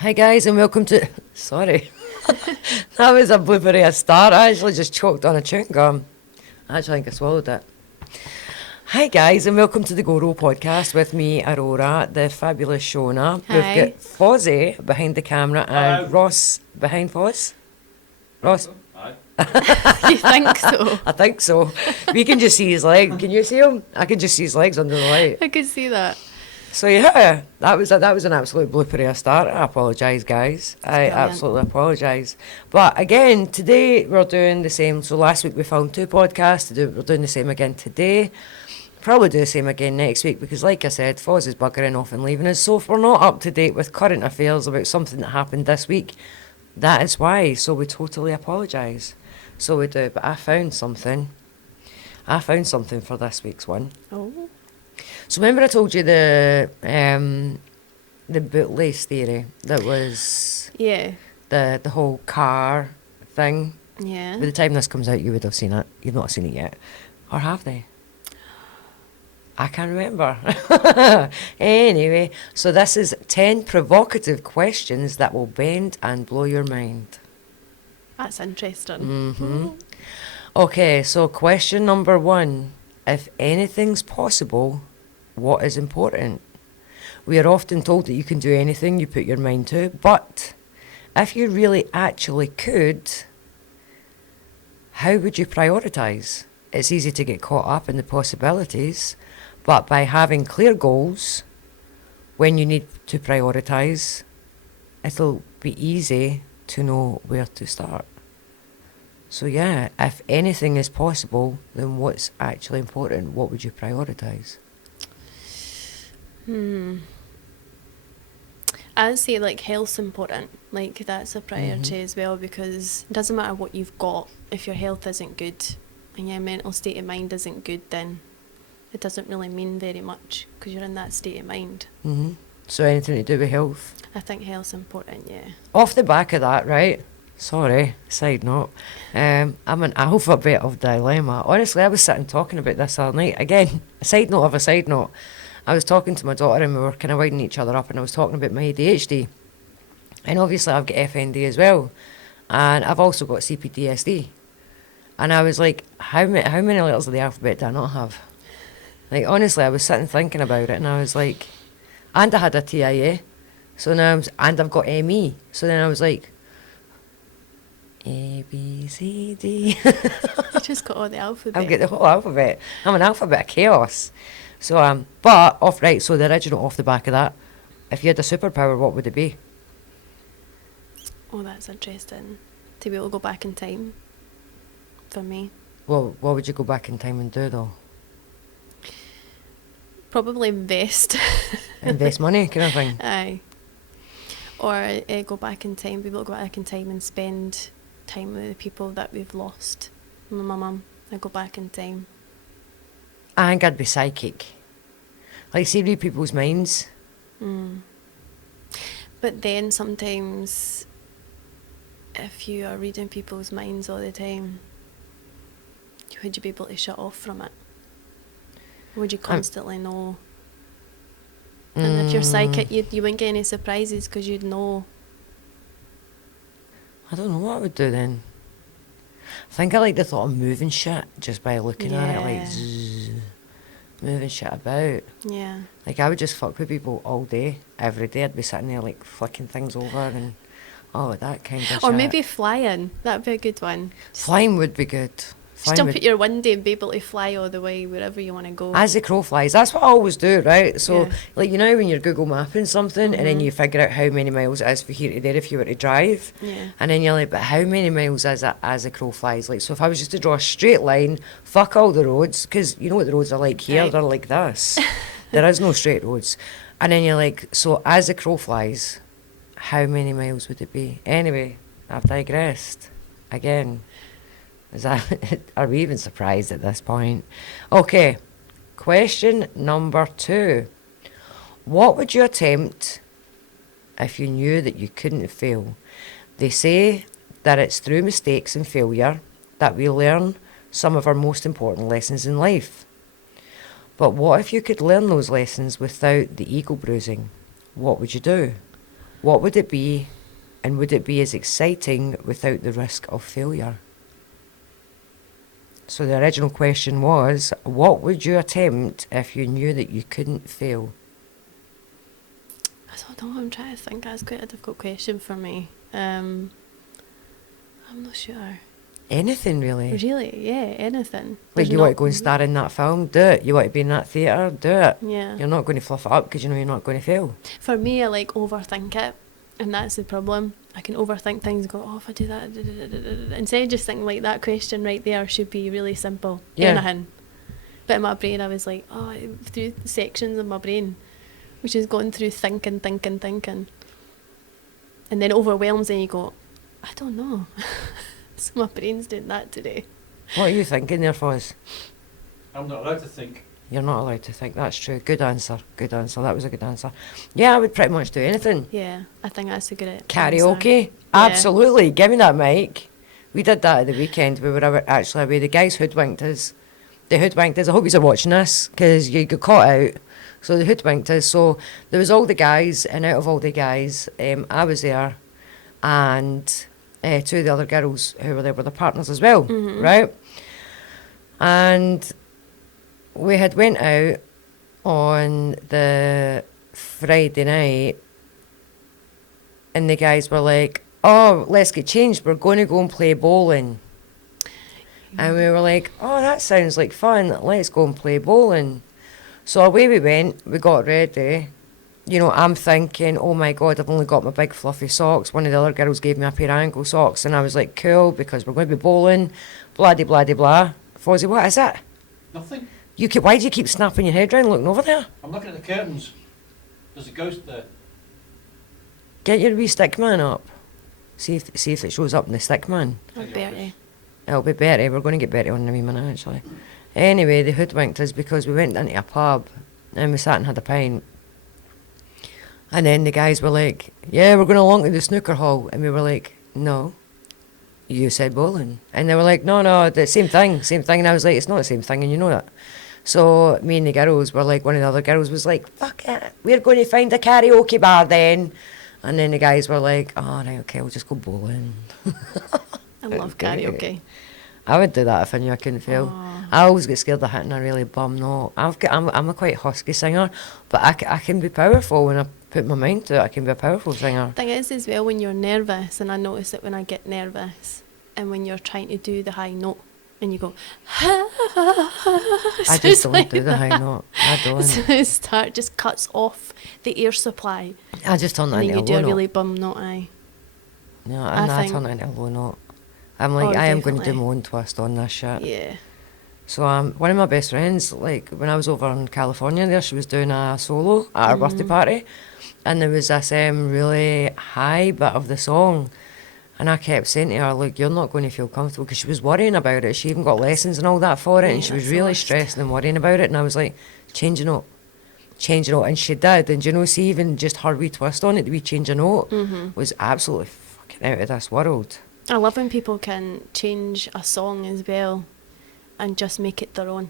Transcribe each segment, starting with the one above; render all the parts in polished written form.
Hi guys and welcome to... Sorry. That was a bloopery a start. I actually just choked on a chewing gum. I actually think I swallowed it. Hi guys and welcome to the GoRo podcast with me, Aurora, the fabulous Shona. Hi. We've got Fozzie behind the camera and Ross behind Foz. Ross? You think so? I think so. We can just see his leg. Can you see him? I can just see his legs under the light. I could see that. So yeah, that was an absolute bloopery a start. I apologise, guys. I brilliant. absolutely apologise. But again, today we're doing the same. So last week we filmed 2 podcasts. We're doing the same again today. Probably do the same again next week because, like I said, Foz is buggering off and leaving us. So if we're not up to date with current affairs about something that happened this week, that is why. So we totally apologise. So we do. But I found something for this week's one. Oh. So remember I told you the bootlace theory that was Yeah. the whole car thing. Yeah. By the time this comes out, you would have seen it. You've not seen it yet, or have they? I can't remember. Anyway, so this is 10 provocative questions that will bend and blow your mind. That's interesting. Mm-hmm. Okay, so question number 1: if anything's possible, what is important? We are often told that you can do anything you put your mind to, but if you really actually could, how would you prioritise? It's easy to get caught up in the possibilities, but by having clear goals, when you need to prioritise, it'll be easy to know where to start. So yeah, if anything is possible, then what's actually important? What would you prioritise? I'd say like health's important. Like that's a priority as well because it doesn't matter what you've got. If your health isn't good and your mental state of mind isn't good, then it doesn't really mean very much because you're in that state of mind. Mm-hmm. So anything to do with health? I think health's important, yeah. Off the back of that, right? Sorry, side note. I'm an alphabet of dilemma. Honestly, I was sitting talking about this all night. Again, a side note of a side note. I was talking to my daughter and we were kind of winding each other up and I was talking about my ADHD. And obviously I've got FND as well. And I've also got CPTSD. And I was like, how many letters of the alphabet do I not have? Like, honestly, I was sitting thinking about it and I was like, and I had a TIA. So now and I've got ME. So then I was like, A, B, C, D. You just got all the alphabet. I've got the whole alphabet. I'm an alphabet of chaos. So, but, so the original off the back of that, if you had a superpower, what would it be? Oh, that's interesting. To be able to go back in time, for me. Well, what would you go back in time and do, though? Probably invest. Invest money, kind of thing? Aye. Or go back in time, be able to go back in time and spend time with the people that we've lost. My mum, I'd go back in time. I think I'd be psychic. Like, see, read people's minds. But then sometimes, if you are reading people's minds all the time, would you be able to shut off from it? Would you constantly know? And if you're psychic, you wouldn't get any surprises because you'd know. I don't know what I would do then. I think I like the thought of moving shit just by looking at it, like zzz, moving shit about. Yeah. Like, I would just fuck with people all day, every day. I'd be sitting there, like, flicking things over and that kind of shit. Or maybe flying. That'd be a good one. Flying would be good. Just jump at your window and be able to fly all the way wherever you want to go. As the crow flies. That's what I always do, right? So, Yeah. like, you know when you're Google mapping something and then you figure out how many miles it is from here to there if you were to drive. Yeah. And then you're like, but how many miles is it as the crow flies? Like, so if I was just to draw a straight line, fuck all the roads, because you know what the roads are like here? Right. They're like this. There is no straight roads. And then you're like, so as the crow flies, how many miles would it be? Anyway, I've digressed. Again. Are we even surprised at this point? Okay, question number 2. What would you attempt if you knew that you couldn't fail? They say that it's through mistakes and failure that we learn some of our most important lessons in life. But what if you could learn those lessons without the ego bruising? What would you do? what would it be, and would it be as exciting without the risk of failure? So the original question was, what would you attempt if you knew that you couldn't fail? I don't know, I'm trying to think. That's quite a difficult question for me. I'm not sure. Anything, really. Really? Yeah, anything. Like, There's you want to go and star in that film? Do it. You want to be in that theatre? Do it. Yeah. You're not going to fluff it up because you know you're not going to fail. For me, I like overthink it, and that's the problem. I can overthink things and go, oh, if I do that, da, da, da, da, da, da. Instead of just thinking like that question right there should be really simple. Yeah. Anything. But in my brain, I was like, oh, through sections of my brain, which is going through thinking. And then it overwhelms and you go, I don't know. So my brain's doing that today. What are you thinking there, Foz? I'm not allowed to think. You're not allowed to think. That's true. Good answer. Good answer. That was a good answer. Yeah, I would pretty much do anything. Yeah, I think that's a good answer. Karaoke? Yeah. Absolutely. Give me that mic. We did that at the weekend. We were actually away. The guys hoodwinked us. They hoodwinked us. I hope you're watching this because you got caught out. So they hoodwinked us. So there was all the guys, and out of all the guys, I was there, and two of the other girls who were there were the partners as well, right? And we had went out on the Friday night, and the guys were like, oh, let's get changed, we're going to go and play bowling. And we were like, oh, that sounds like fun, let's go and play bowling. So away we went, we got ready. You know, I'm thinking, oh my God, I've only got my big fluffy socks. One of the other girls gave me a pair of ankle socks, and I was like, cool, because we're going to be bowling, blah-de-blah-de-blah. Fozzie, what is it? Nothing. Why do you keep snapping your head round looking over there? I'm looking at the curtains. There's a ghost there. Get your wee stick man up. See if it shows up in the stick man. Or Bertie. It'll be Betty. We're going to get Betty on in a wee minute, actually. Anyway, they hoodwinked us because we went into a pub and we sat and had a pint. And then the guys were like, yeah, we're going along to the snooker hall. And we were like, no, you said bowling. And they were like, no, the same thing. And I was like, it's not the same thing, and you know that. So me and the girls were like, one of the other girls was like, fuck it, we're going to find a karaoke bar then. And then the guys were like, oh, right, okay, we'll just go bowling. I love karaoke. I would do that if I knew I couldn't fail. I always get scared of hitting a really bum note. I'm a quite husky singer, but I can be powerful when I put my mind to it. I can be a powerful singer. Thing is as well, when you're nervous, and I notice it when I get nervous, and when you're trying to do the high note, and you go, I just don't do the high note. I don't. So the start just cuts off the air supply. I just turn that And then into you a do low a really note. bum note, aye. Yeah, I I turn it into a low note. I'm like, Oh, I am going to do definitely. my own twist on this shit. Yeah. So one of my best friends, like when I was over in California there, she was doing a solo at her birthday party, and there was this really high bit of the song, and I kept saying to her, like, you're not going to feel comfortable, because she was worrying about it. She even got lessons and all that for it, and she was that's the really worst. stressing and worrying about it, and I was like, change a note, and she did, and you know, see, even just her wee twist on it, the wee change a note, was absolutely fucking out of this world. I love when people can change a song as well and just make it their own.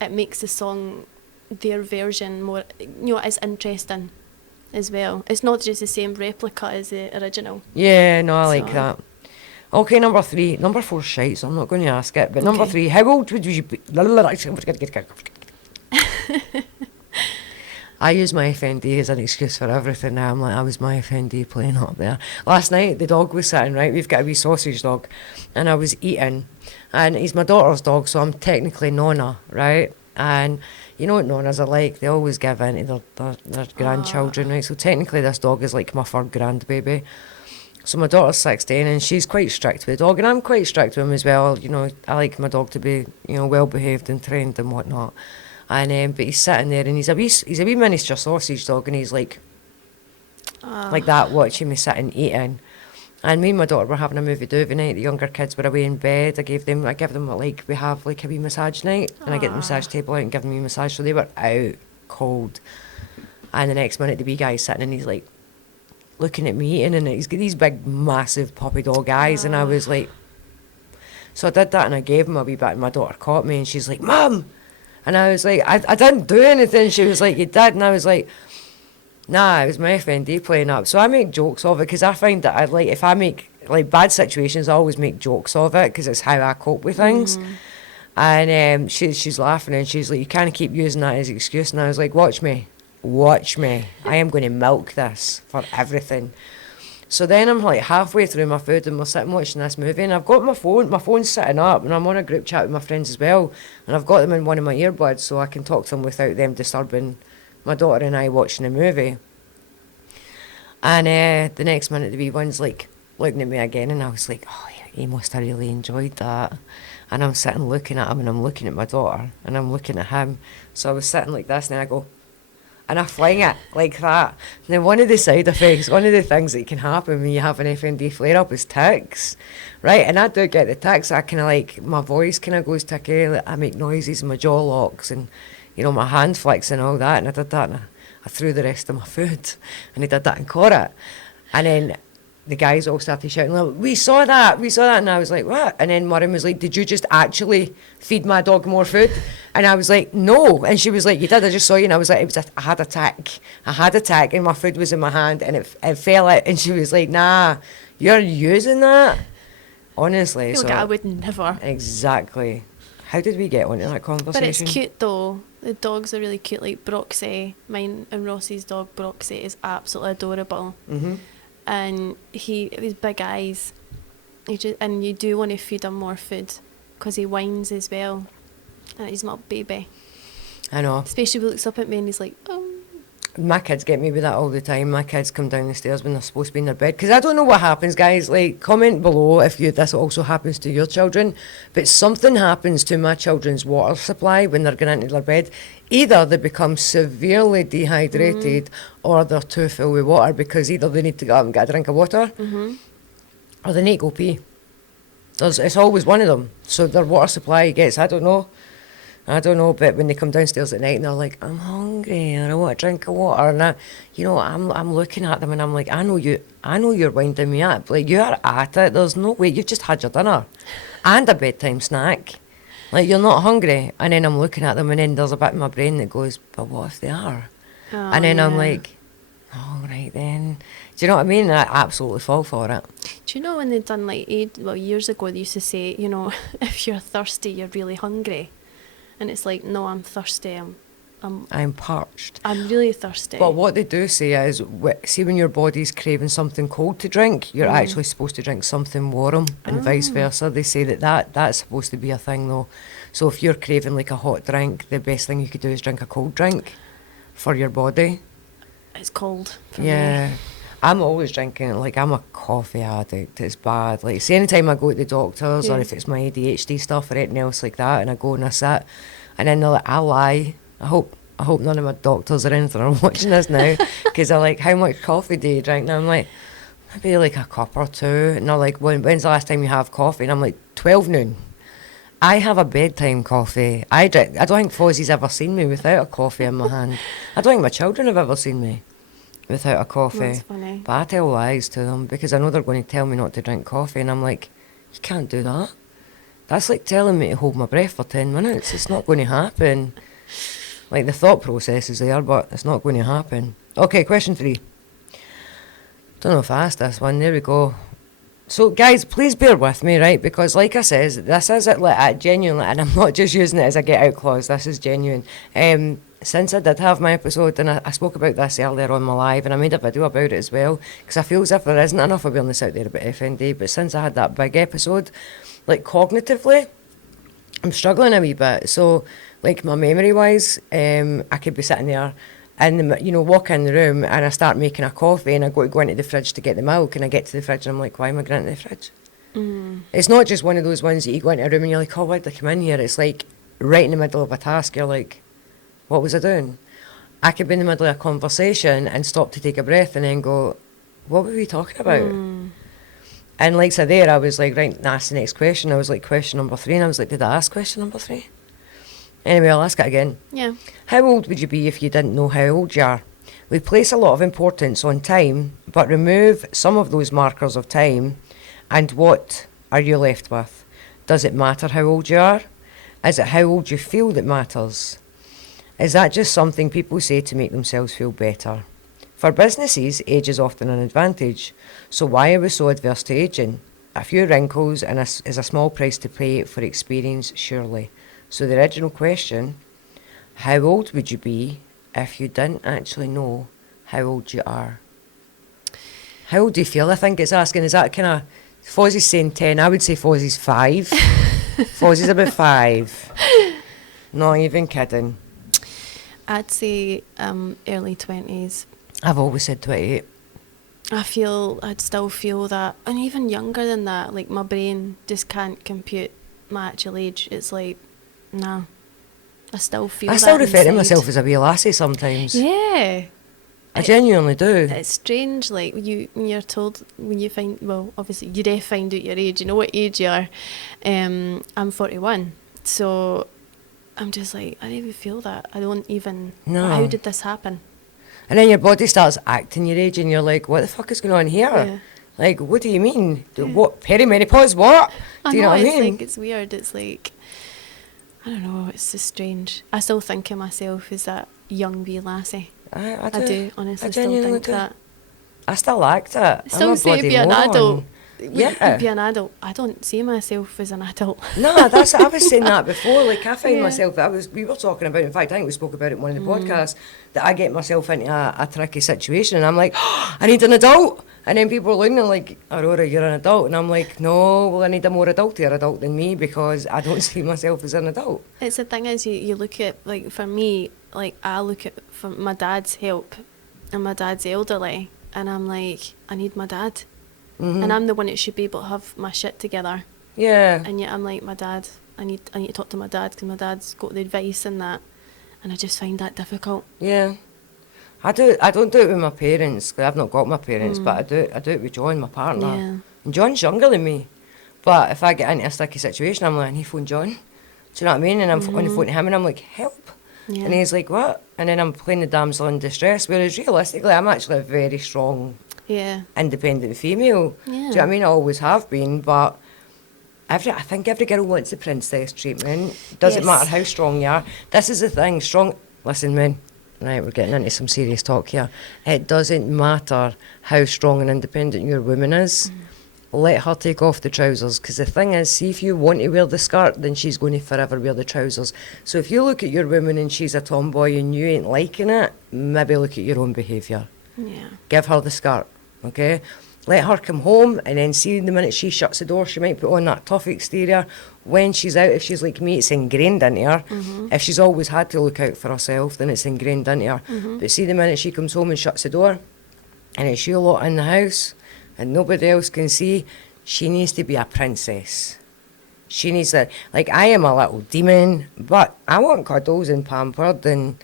It makes the song, their version, more, it's interesting as well. It's not just the same replica as the original. Yeah, no, I like So- that. Okay, number 3. Number 4 shite, so I'm not going to ask it. But number Okay. 3, how old would you be? I use my FND as an excuse for everything now. I'm like, I was my FND playing up there. Last night, the dog was sitting, right? We've got a wee sausage dog. And I was eating. And he's my daughter's dog, so I'm technically Nonna, right? And you know what Nonnas are like? They always give in to their grandchildren, right? So technically this dog is like my third grandbaby. So my daughter's 16 and she's quite strict with the dog, and I'm quite strict with him as well. You know, I like my dog to be, well behaved and trained and whatnot. And but he's sitting there and he's a wee miniature sausage dog, and he's like that, watching me sitting eating. And me and my daughter were having a movie doovie night. The younger kids were away in bed. I give them we have like a wee massage night, and I get the massage table out and give them a wee massage. So they were out cold. And the next minute, the wee guy's sitting and he's like looking at me eating, and he's got these big, massive puppy dog eyes. And I was like, so I did that and I gave him a wee bit, and my daughter caught me and she's like, Mum! And I was like, I didn't do anything. She was like, you did. And I was like, Nah, it was my FND playing up. So I make jokes of it because I find that I like, if I make like bad situations, I always make jokes of it because it's how I cope with things. And she's laughing and she's like, you can't keep using that as an excuse. And I was like, watch me. I am going to milk this for everything. So then I'm like halfway through my food and we're sitting watching this movie and I've got my phone's sitting up and I'm on a group chat with my friends as well. And I've got them in one of my earbuds so I can talk to them without them disturbing my daughter and I watching the movie. And the next minute the wee one's like looking at me again and I was like, oh yeah, he must have really enjoyed that. And I'm sitting looking at him and I'm looking at my daughter and I'm looking at him. So I was sitting like this and I go, and I fling it like that. And then one of the side effects, one of the things that can happen when you have an FND flare-up is tics, right? And I do get the tics. I kind of like, my voice kind of goes ticky. Like, I make noises and my jaw locks and, you know, my hand flicks and all that. And I did that and I threw the rest of my food. And he did that and caught it. And then the guys all started shouting, like, we saw that. And I was like, what? And then Miriam was like, did you just actually feed my dog more food? And I was like, no. And she was like, you did, I just saw you. And I was like, I had a tick and my food was in my hand and it fell out. And she was like, nah, you're using that? Honestly. I feel like I would never. Exactly. How did we get onto that conversation? But it's cute though. The dogs are really cute. Like Broxy, mine and Ross's dog Broxy is absolutely adorable. Mm-hmm. And his big eyes. And you do want to feed him more food because he whines as well. And he's not a baby. I know. Especially when he looks up at me and he's like, oh. My kids get me with that all the time. My kids come down the stairs when they're supposed to be in their bed. Because I don't know what happens, guys. Like, comment below if this also happens to your children. But something happens to my children's water supply when they're going into their bed. Either they become severely dehydrated or they're too full with water because either they need to go up and get a drink of water or they need to go pee. It's always one of them. So their water supply gets, I don't know, but when they come downstairs at night and they're like, I'm hungry and I want a drink of water, and I'm looking at them and I'm like, I know you're winding me up. Like, you're at it. There's no way. You've just had your dinner and a bedtime snack. Like, you're not hungry. And then I'm looking at them and then there's a bit in my brain that goes, but what if they are? Oh, and then I'm like, all right then. Do you know what I mean? And I absolutely fall for it. Do you know when they'd done years ago they used to say, if you're thirsty, you're really hungry. And it's like, no, I'm thirsty. I'm parched. I'm really thirsty. But what they do say is, see when your body's craving something cold to drink, you're actually supposed to drink something warm and vice versa. They say that's supposed to be a thing though. So if you're craving like a hot drink, the best thing you could do is drink a cold drink for your body. It's cold for me. I'm always drinking, like, I'm a coffee addict. It's bad. Like, see, anytime I go to the doctors or if it's my ADHD stuff or anything else like that, and I go and I sit, and then they're like, I lie. I hope none of my doctors or anything are watching this now, because they're like, how much coffee do you drink? And I'm like, maybe like a cup or two. And they're like, when's the last time you have coffee? And I'm like, 12 noon. I have a bedtime coffee. I don't think Fozzie's ever seen me without a coffee in my hand. I don't think my children have ever seen me without a coffee. That's funny. But I tell lies to them because I know they're going to tell me not to drink coffee, and I'm like, you can't do that. That's like telling me to hold my breath for 10 minutes. It's not going to happen. Like, the thought process is there, but it's not going to happen. Okay, question 3. Don't know if I asked this one. There we go. So, guys, please bear with me, right? Because, like I says, this is it, like, genuinely, and I'm not just using it as a get-out clause. This is genuine. Since I did have my episode, and I spoke about this earlier on my live, and I made a video about it as well, because I feel as if there isn't enough awareness out there about FND, but since I had that big episode, like, cognitively, I'm struggling a wee bit. So, like, my memory-wise, I could be sitting there and, walk in the room and I start making a coffee and I go into the fridge to get the milk, and I get to the fridge and I'm like, why am I going into the fridge? It's not just one of those ones that you go into a room and you're like, oh, why'd I come in here? It's like right in the middle of a task, you're like, what was I doing? I could be in the middle of a conversation and stop to take a breath and then go, what were we talking about? And like I said there, I was like, right, that's the next question. I was like, question number 3, and I was like, did I ask question number 3? Anyway, I'll ask it again. Yeah. How old would you be if you didn't know how old you are? We place a lot of importance on time, but remove some of those markers of time, and what are you left with? Does it matter how old you are? Is it how old you feel that matters? Is that just something people say to make themselves feel better? For businesses, age is often an advantage. So why are we so adverse to ageing? A few wrinkles and is a small price to pay for experience, surely. So the original question, how old would you be if you didn't actually know how old you are? How old do you feel? I think it's asking, is that kind of, Fozzie's saying 10, I would say Fozzie's 5. Fozzie's about 5. Not even kidding. I'd say early 20s. I've always said 28. I'd still feel that, and even younger than that, like my brain just can't compute my actual age. It's like, nah, I still feel I still that refer to inside. myself as a wee lassie sometimes. Yeah. I genuinely do. It's strange, like when you're told, when you find, well, obviously you do find out your age, you know what age you are. I'm 41, so I'm just like, I don't even feel that. I don't even, No. how did this happen? And then your body starts acting your age and you're like, what the fuck is going on here? Yeah. Like, what do you mean? Yeah. What, perimenopause, what? Do you know what I it's mean? like, it's weird. It's like, I don't know, it's just strange. I still think of myself as that young wee lassie. I do honestly I still genuinely think do. that. I still act it. I still I'm a say to bloody be an moron. adult. Yeah. Be an adult. I don't see myself as an adult. No, that's I was saying that before. Like I find Yeah. myself. We were talking about. In fact, I think we spoke about it in one of the podcasts that I get myself into a tricky situation, and I'm like, oh, I need an adult. And then people are looking and like, Aurora, you're an adult, and I'm like, no, well, I need a more adultier adult than me because I don't see myself as an adult. It's the thing is, you look at, like, for me, like, I look at for my dad's help, and my dad's elderly, and I'm like, I need my dad. Mm-hmm. And I'm the one that should be able to have my shit together. Yeah. And yet I'm like, my dad, I need to talk to my dad because my dad's got the advice and that. And I just find that difficult. Yeah. I don't do it with my parents, 'cause I've not got my parents, but I do it with John, my partner. Yeah. And John's younger than me. But if I get into a sticky situation, I'm like, I need to phone John. Do you know what I mean? And I'm on the phone to him and I'm like, help. Yeah. And he's like, what? And then I'm playing the damsel in distress, whereas realistically, I'm actually a very strong, Yeah. independent female. Yeah. Do you know what I mean? I always have been, but I think every girl wants the princess treatment. Doesn't Yes. matter how strong you are. This is the thing, listen, men. Right, we're getting into some serious talk here. It doesn't matter how strong and independent your woman is. Let her take off the trousers, because the thing is, see, if you want to wear the skirt, then she's going to forever wear the trousers. So if you look at your woman and she's a tomboy and you ain't liking it, maybe look at your own behaviour. Yeah. Give her the skirt, okay? Let her come home, and then see the minute she shuts the door, she might put on that tough exterior. When she's out, if she's like me, it's ingrained into her. If she's always had to look out for herself, then it's ingrained into her. But see the minute she comes home and shuts the door, and it's you lot in the house, and nobody else can see, she needs to be a princess. She needs that. Like, I am a little demon, but I want cuddles and pampered, and,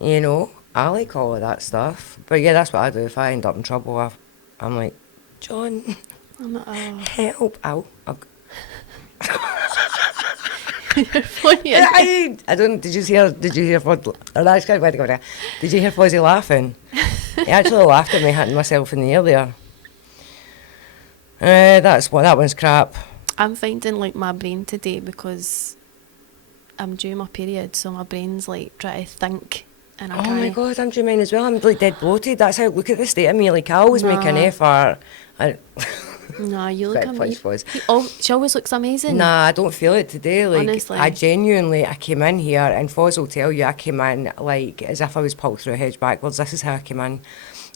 you know, I like all of that stuff. But yeah, that's what I do. If I end up in trouble, I'm like, John, I'm like, oh. help. I'll You're funny. I don't. Did you hear? Did you hear? Did you hear Fozzie laughing? He actually laughed at me hitting myself in the ear there. That one's crap. I'm finding, like, my brain today, because I'm due my period, so my brain's like trying to think, and I'm Oh trying my god, I'm due mine as well. I'm like dead bloated. That's how. Look at the state of me. Like I always make an Nah. effort. No, you look Right, amazing. Fuzz. She always looks amazing. Nah, I don't feel it today. Like Honestly. I genuinely, I came in here, and Foz will tell you, I came in like as if I was pulled through a hedge backwards. This is how I came in.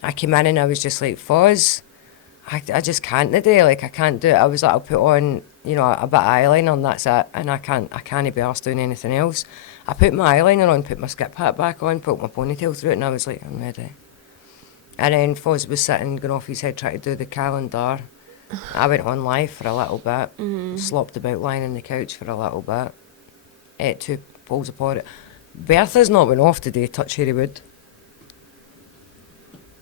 I came in and I was just like, Foz, I just can't today. Like I can't do it. I was like, I'll put on, you know, a bit of eyeliner and that's it. And I can't be arsed doing anything else. I put my eyeliner on, put my skip hat back on, put my ponytail through it, and I was like, I'm ready. And then Foz was sitting, going off his head, trying to do the calendar. I went on live for a little bit, slopped about lying on the couch for a little bit, ate 2 bowls of porridge. Bertha's not went off today, touch hairy wood.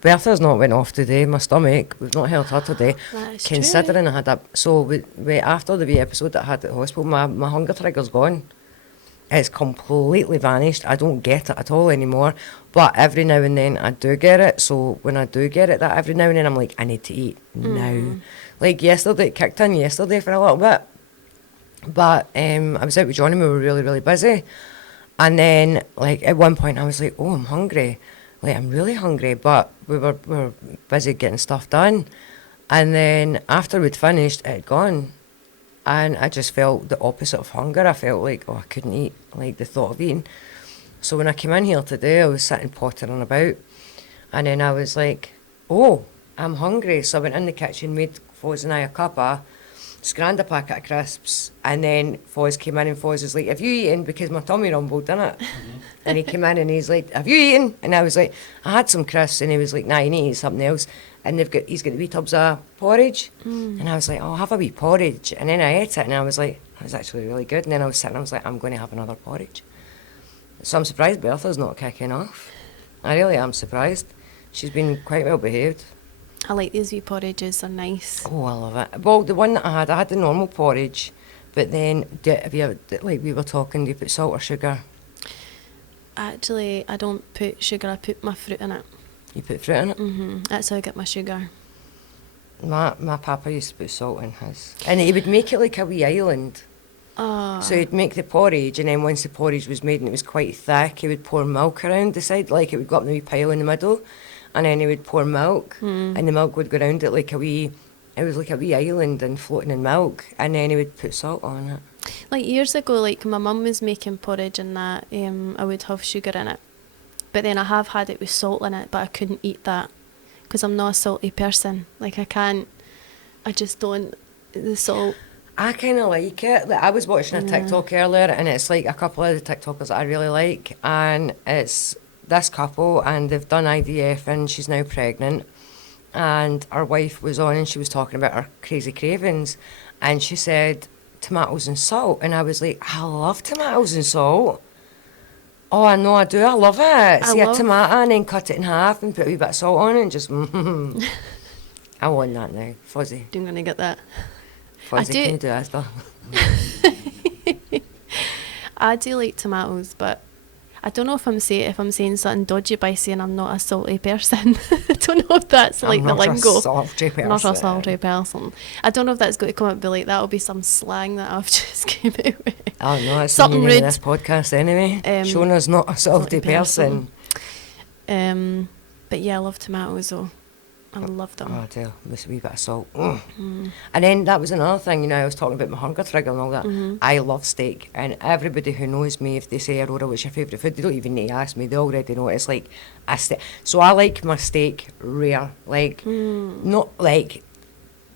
Bertha's not went off today, my stomach, we've not held her today. That is Considering true. I had after the wee episode that I had at the hospital, my hunger trigger's gone. It's completely vanished. I don't get it at all anymore. But every now and then I do get it. So when I do get it, that every now and then I'm like, I need to eat now. Like yesterday, it kicked in yesterday for a little bit. But I was out with Johnny, we were really, really busy. And then like at one point I was like, oh, I'm hungry. like, I'm really hungry, but we were busy getting stuff done. And then after we'd finished, it had gone. And I just felt the opposite of hunger. I felt like, oh, I couldn't eat, like the thought of eating. So when I came in here today, I was sitting pottering about. And then I was like, oh, I'm hungry. So I went in the kitchen, made Foz and I a cuppa, scanned a packet of crisps, and then Foz came in and Foz was like, have you eaten? Because my tummy rumbled, didn't it? And he came in and he's like, have you eaten? And I was like, I had some crisps. And he was like, nah, you need to eat something else. And he's got the wee tubs of porridge. And I was like, oh, I'll have a wee porridge. And then I ate it and I was like, it was actually really good. And then I was sitting, I was like, I'm going to have another porridge. So I'm surprised Bertha's not kicking off. I really am surprised. She's been quite well behaved. I like these wee porridges, they're nice. Oh, I love it. Well, the one that I had the normal porridge, but then, have you ever, like we were talking, do you put salt or sugar? Actually, I don't put sugar, I put my fruit in it. You put fruit in it? That's how I get my sugar. My papa used to put salt in his. And he would make it like a wee island. Oh. So he'd make the porridge, and then once the porridge was made and it was quite thick, he would pour milk around the side, like it would go up in a wee pile in the middle, and then he would pour milk, and the milk would go around it like a wee, it was like a wee island and floating in milk, and then he would put salt on it. Like years ago, like my mum was making porridge and that, I would have sugar in it. But then I have had it with salt in it, but I couldn't eat that because I'm not a salty person. Like I just don't, the salt. I kind of like it. Like, I was watching a TikTok earlier, and it's like a couple of the TikTokers that I really like, and it's this couple, and they've done IVF, and she's now pregnant, and her wife was on, and she was talking about her crazy cravings, and she said tomatoes and salt, and I was like, I love tomatoes and salt. Oh, I know I do. I love it. See a tomato and then cut it in half and put a wee bit of salt on it and just. I want that now, Fuzzy. I'm gonna get that. Fuzzy, can you do that stuff? I do like tomatoes, but I don't know if I'm saying something dodgy by saying I'm not a salty person. I don't know if that's like the lingo. Not a salty person. Not a salty person. I don't know if that's going to come out, but like that'll be some slang that I've just came out with. Oh no, it's something the rude. name of this podcast anyway. Shona's not a salty person. But yeah, I love tomatoes though. I love them. Oh, I do. With a wee bit of salt. And then that was another thing, you know, I was talking about my hunger trigger and all that. I love steak. And everybody who knows me, if they say, Aurora, what's your favourite food? They don't even need to ask me. They already know it's like a steak. So I like my steak rare. Like, not like,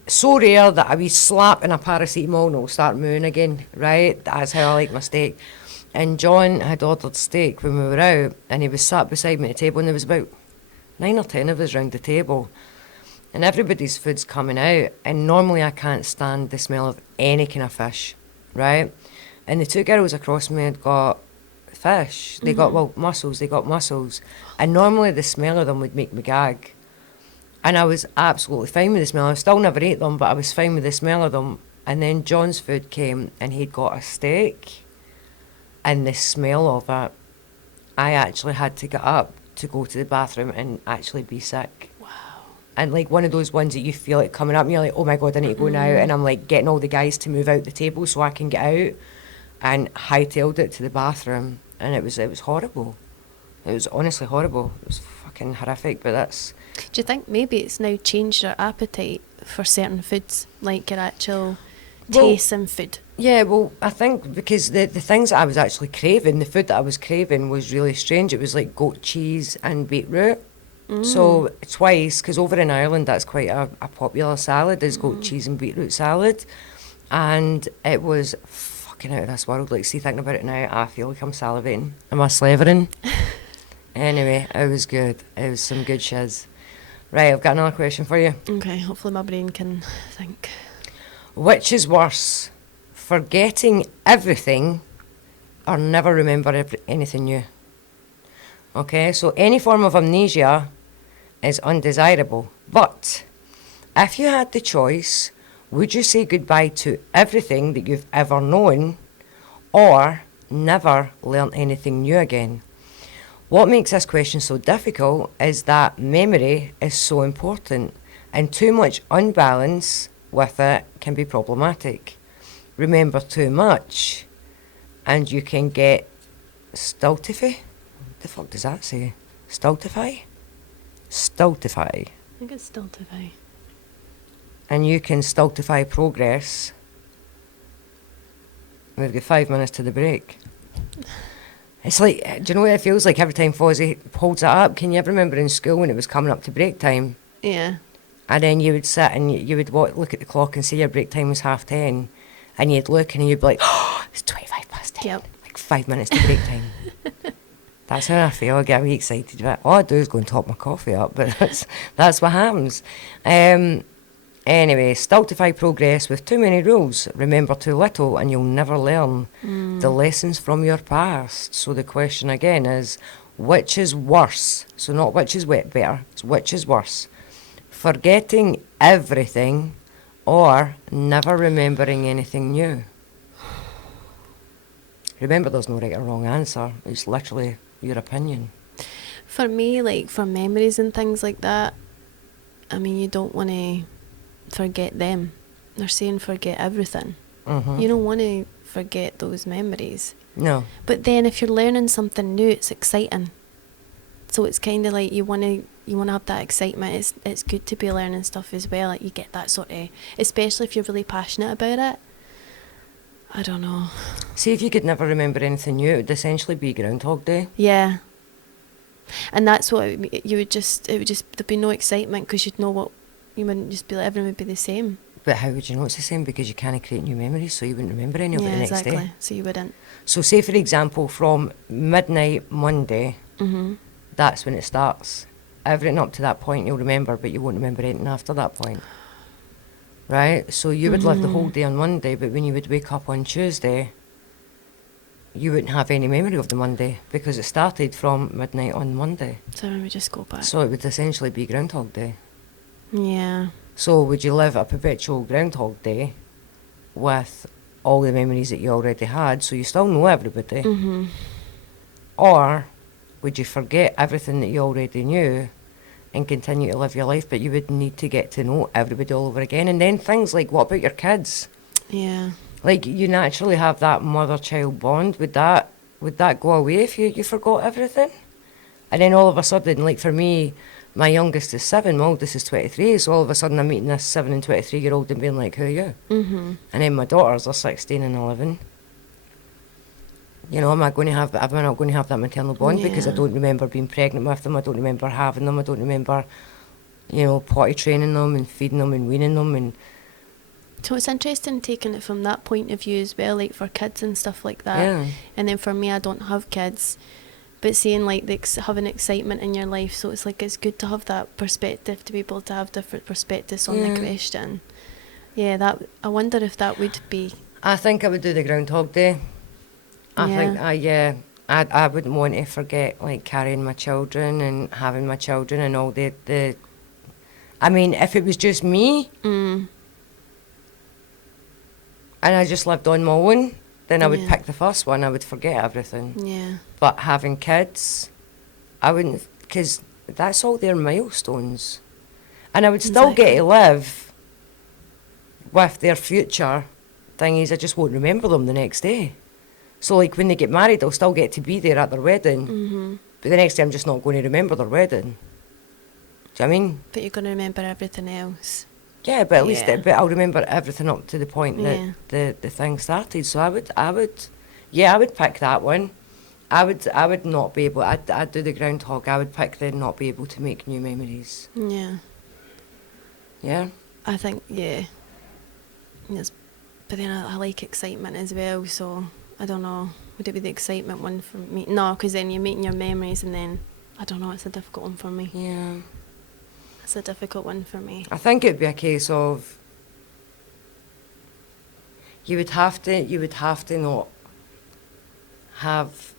so rare that a wee slap and a paracetamol and it'll start moving again, right? That's how I like my steak. And John had ordered steak when we were out, and he was sat beside me at the table, and there was about 9 or 10 of us round the table. And everybody's food's coming out, and normally I can't stand the smell of any kind of fish, right? And the two girls across me had got fish. They got, mussels, they got mussels. And normally the smell of them would make me gag. And I was absolutely fine with the smell. I still never ate them, but I was fine with the smell of them. And then John's food came, and he'd got a steak. And the smell of it, I actually had to get up to go to the bathroom and actually be sick. And like one of those ones that you feel it coming up and you're like, oh my God, I need to go now. And I'm like getting all the guys to move out the table so I can get out, and hightailed it to the bathroom. And it was horrible. It was honestly horrible. It was fucking horrific, but that's... Do you think maybe it's now changed our appetite for certain foods, like your actual taste in food? Yeah, well, I think because the things that I was actually craving, the food that I was craving was really strange. It was like goat cheese and beetroot. So twice, because over in Ireland that's quite a popular salad, is goat cheese and beetroot salad. And it was fucking out of this world. Like, see, thinking about it now, I feel like I'm salivating. Am I slavering? Anyway, it was good. It was some good shiz. Right, I've got another question for you. Okay, hopefully my brain can think. Which is worse, forgetting everything or never remember anything new? Okay, so any form of amnesia is undesirable. But if you had the choice, would you say goodbye to everything that you've ever known or never learn anything new again? What makes this question so difficult is that memory is so important, and too much unbalance with it can be problematic. Remember too much and you can get stultify. What the fuck does that say? Stultify? I think it's stultify. And you can stultify progress. We've got 5 minutes to the break. It's like, do you know what it feels like every time Fozzie holds it up? Can you ever remember in school when it was coming up to break time? Yeah. And then you would sit and you would look at the clock and say your break time was 10:30. And you'd look and you'd be like, oh, it's 10:25. Yep. Like 5 minutes to break time. That's how I feel. I get really excited about it. All I do is go and top my coffee up, but that's what happens. Anyway, stultify progress with too many rules. Remember too little and you'll never learn the lessons from your past. So the question again is, which is worse? So not which is better, it's which is worse. Forgetting everything or never remembering anything new. Remember, there's no right or wrong answer. It's literally your opinion. For me, like for memories and things like that, I mean, you don't want to forget them. They're saying forget everything. Mm-hmm. You don't want to forget those memories. No. But then if you're learning something new, it's exciting. So it's kind of like you want to have that excitement. It's good to be learning stuff as well. Like you get that sort of, especially if you're really passionate about it. I don't know. See, if you could never remember anything new, it would essentially be Groundhog Day. Yeah. And that's what it would just there'd be no excitement because you'd know what, you wouldn't just be like, everyone would be the same. But how would you know it's the same? Because you can't create new memories, so you wouldn't remember any of it the next exactly. day. So you wouldn't. So say, for example, from midnight Monday, that's when it starts. Everything up to that point you'll remember, but you won't remember anything after that point. Right? So you would live the whole day on Monday, but when you would wake up on Tuesday, you wouldn't have any memory of the Monday because it started from midnight on Monday. So we would just go back. So it would essentially be Groundhog Day. Yeah. So would you live a perpetual Groundhog Day with all the memories that you already had, so you still know everybody? Mm-hmm. Or would you forget everything that you already knew and continue to live your life, but you would need to get to know everybody all over again? And then things like, what about your kids? Yeah. Like, you naturally have that mother-child bond. Would that go away if you forgot everything? And then all of a sudden, like for me, my youngest is 7, my oldest is 23, so all of a sudden I'm meeting this 7 and 23-year-old and being like, who are you? Mm-hmm. And then my daughters are 16 and 11. You know, am I not going to have that maternal bond because I don't remember being pregnant with them, I don't remember having them, I don't remember, you know, potty training them and feeding them and weaning them. And so it's interesting taking it from that point of view as well, like for kids and stuff like that. Yeah. And then for me, I don't have kids, but seeing like having excitement in your life, so it's like it's good to have that perspective, to be able to have different perspectives on the question. Yeah, that I wonder if that would be. I think I would do the Groundhog Day. I wouldn't want to forget like carrying my children and having my children and all the I mean, if it was just me and I just lived on my own, then I would pick the first one. I would forget everything. Yeah. But having kids, I wouldn't, because that's all their milestones. And I would still get to live with their future thingies. I just won't remember them the next day. So, like, when they get married, I'll still get to be there at their wedding. Mm-hmm. But the next day, I'm just not going to remember their wedding. Do you know what I mean? But you're going to remember everything else. Yeah, but at least but I'll remember everything up to the point that the thing started. So I would pick that one. I would not be able. I'd do the Groundhog. I would pick the not be able to make new memories. Yeah. Yeah. I think Yes, but then I like excitement as well. So I don't know. Would it be the excitement one for me? No, because then you're making your memories, and then I don't know. It's a difficult one for me. Yeah. It's a difficult one for me. I think it'd be a case of you would have to not have